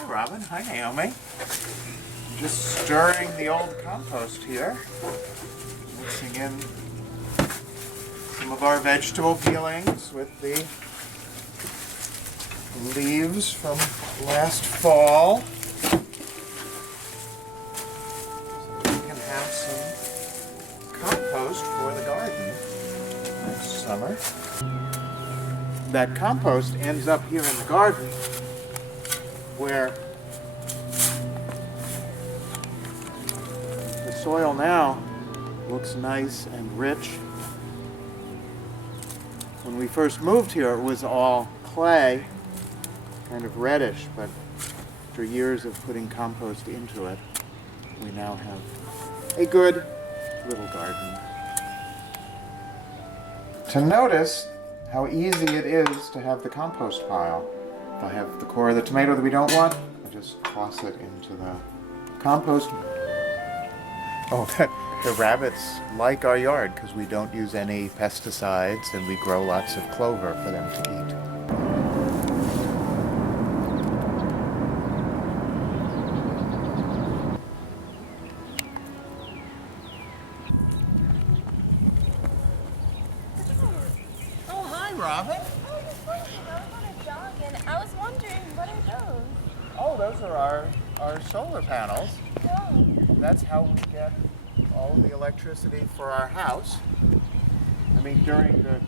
Hi, Robyn. Hi, Naomi. Just stirring the old compost here. Mixing in some of our vegetable peelings with the leaves from last fall. So we can have some compost for the garden next summer. That compost ends up here in the garden where the soil now looks nice and rich. When we first moved here, it was all clay, kind of reddish, but after years of putting compost into it, we now have a good little garden. To notice how easy it is to have the compost pile. If I have the core of the tomato that we don't want, I just toss it into the compost. Oh, the rabbits like our yard because we don't use any pesticides and we grow lots of clover for them to eat. Oh, hi, Robyn. Oh, good morning. I was on a jog and I was wondering, what are those? Oh, those are our solar panels. Oh. That's how we get all of the electricity for our house. I mean, during the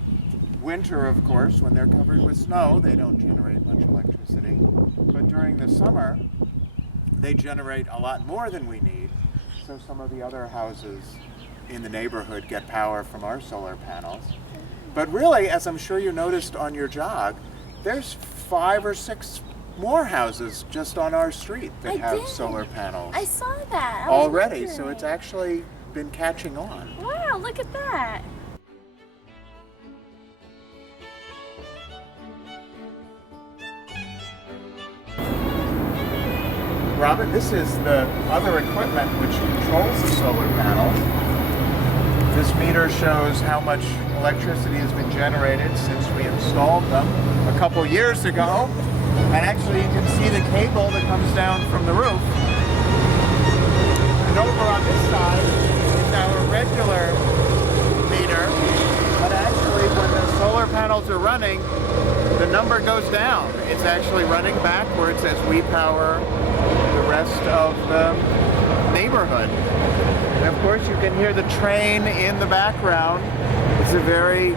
winter, of course, when they're covered with snow, they don't generate much electricity. But during the summer, they generate a lot more than we need. So some of the other houses in the neighborhood get power from our solar panels. But really, as I'm sure you noticed on your jog, there's 5 or 6 more houses just on our street that have solar panels. I saw that. Already, so it's actually been catching on. Wow, look at that. Robyn, this is the other equipment which controls the solar panels. This meter shows how much electricity has been generated since we installed them a couple years ago. And actually you can see the cable that comes down from the roof. And over on this side is our regular meter. But actually when the solar panels are running, the number goes down. It's actually running backwards as we power the rest of the neighborhood. And of course you can hear the train in the background. It's a very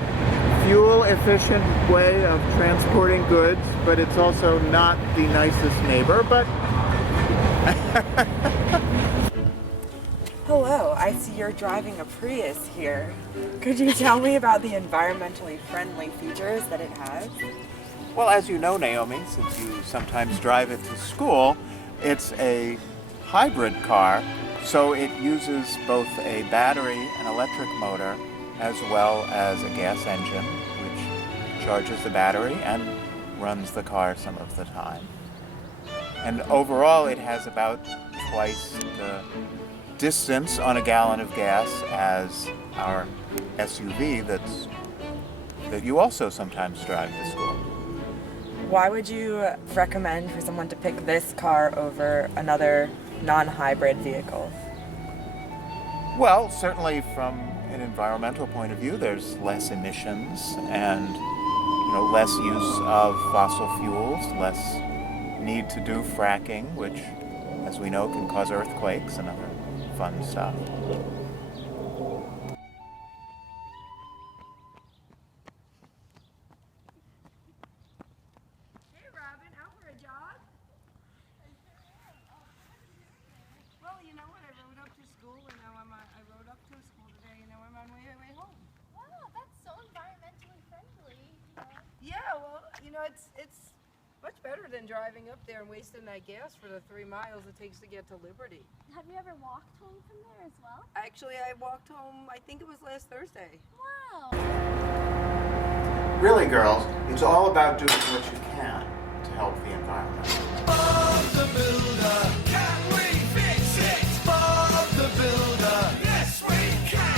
fuel-efficient way of transporting goods, but it's also not the nicest neighbor, but... Hello, I see you're driving a Prius here. Could you tell me about the environmentally friendly features that it has? Well, as you know, Naomi, since you sometimes drive it to school, it's a hybrid car, so it uses both a battery and electric motor as well as a gas engine, which charges the battery and runs the car some of the time. And overall, it has about twice the distance on a gallon of gas as our SUV that you also sometimes drive to school. Why would you recommend for someone to pick this car over another non-hybrid vehicle? Well, certainly from an environmental point of view, there's less emissions and less use of fossil fuels, less need to do fracking, which, as we know, can cause earthquakes and other fun stuff. Hey Robyn, out for a jog? Well, you know what? I rode up to school and now I rode up to school today and now I'm on my way home. Wow, that's so environmentally friendly. Yeah, well, it's much better than driving up there and wasting that gas for the 3 miles it takes to get to Liberty. Have you ever walked home from there as well? Actually, I walked home, I think it was last Thursday. Wow. Really, girls, it's all about doing what you can to help the environment.